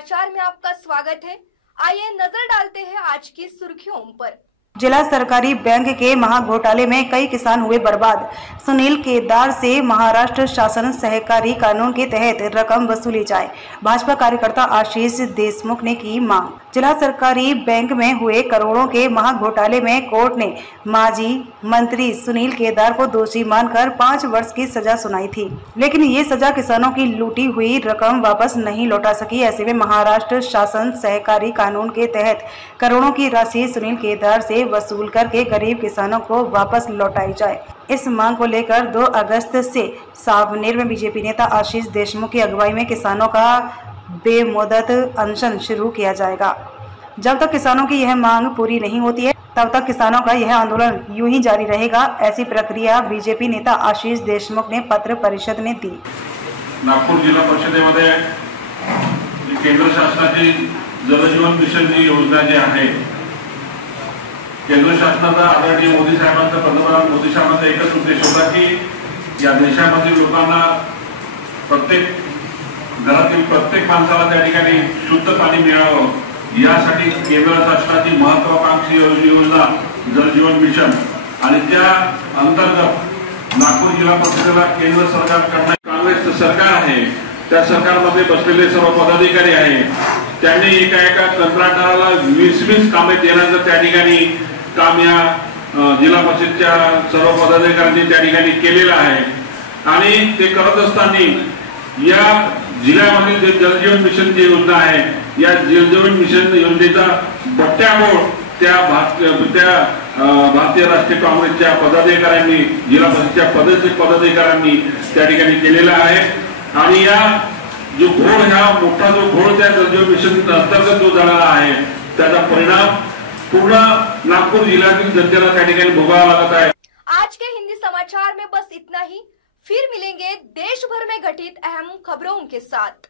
समाचार में आपका स्वागत है। आइए नजर डालते हैं आज की सुर्खियों पर। जिला सरकारी बैंक के महाघोटाले में कई किसान हुए बर्बाद। सुनील केदार से महाराष्ट्र शासन सहकारी कानून के तहत रकम वसूली जाए। भाजपा कार्यकर्ता आशीष देशमुख ने की मांग। जिला सरकारी बैंक में हुए करोड़ों के महाघोटाले में कोर्ट ने माजी मंत्री सुनील केदार को दोषी मानकर 5 वर्ष की सजा सुनाई थी, लेकिन ये सजा किसानों की लूटी हुई रकम वापस नहीं लौटा सकी। ऐसे में महाराष्ट्र शासन सहकारी कानून के तहत करोड़ों की राशि सुनील केदार से वसूल करके गरीब किसानों को वापस लौटाई जाए। इस मांग को लेकर 2 अगस्त से सावनेर में बीजेपी नेता आशीष देशमुख की अगुवाई में किसानों का बेमुदत अनशन शुरू किया जाएगा। जब तक किसानों की यह मांग पूरी नहीं होती है, तब तक किसानों का यह आंदोलन यूं ही जारी रहेगा। ऐसी प्रक्रिया बीजेपी नेता आशीष देशमुख ने पत्र परिषद ने दी। नागपूर जिल्हा परिषदेमध्ये केंद्र शासनाची जल जीवन मिशन जी योजना जी आहे, केंद्र शासनाचा आदरणीय मोदी साहेबांचा, पंतप्रधान मोदी साहेबांचा एकच उद्देश होता की या देशामधील लोकांना, प्रत्येक घरातील प्रत्येक माणसाला त्या ठिकाणी शुद्ध पाणी मिळावं, यासाठी केंद्र शासनाची महत्त्वाकांक्षी योजना जल जीवन मिशन आणि त्या अंतर्गत नागपूर जिल्हा परिषदेला केंद्र सरकारकडून काँग्रेसचं सरकार आहे, त्या सरकारमध्ये बसलेले सर्व पदाधिकारी आहेत, त्यांनी एका कंत्राटदाराला 20 कामे देण्याचं त्या ठिकाणी काम या जिल्हा परिषदेच्या सर्व पदाधिकाऱ्यांनी त्या ठिकाणी केलेलं आहे। आणि ते करत असताना या जिल्ह्यामध्ये जे जल जीवन मिशन जी योजना आहे, या जल जीवन मिशन योजनेचा बट्ट्याबोळ त्या भारतीय राष्ट्रीय काँग्रेसच्या पदाधिकाऱ्यांनी, जिल्हा परिषदेच्या पदाधिकाऱ्यांनी त्या ठिकाणी केलेला आहे। आणि या जो घोळ, ह्या मोठा जो घोळ त्या जल जीवन मिशन अंतर्गत जो झालेला आहे, त्याचा परिणाम पूर्ण नागपूर जिल्ह्यातील जनतेला त्या ठिकाणी भोगावा लागत आहे। आज के हिंदी समाचार में बस इतना ही। फिर मिलेंगे देश भर में घटित अहम खबरों के साथ।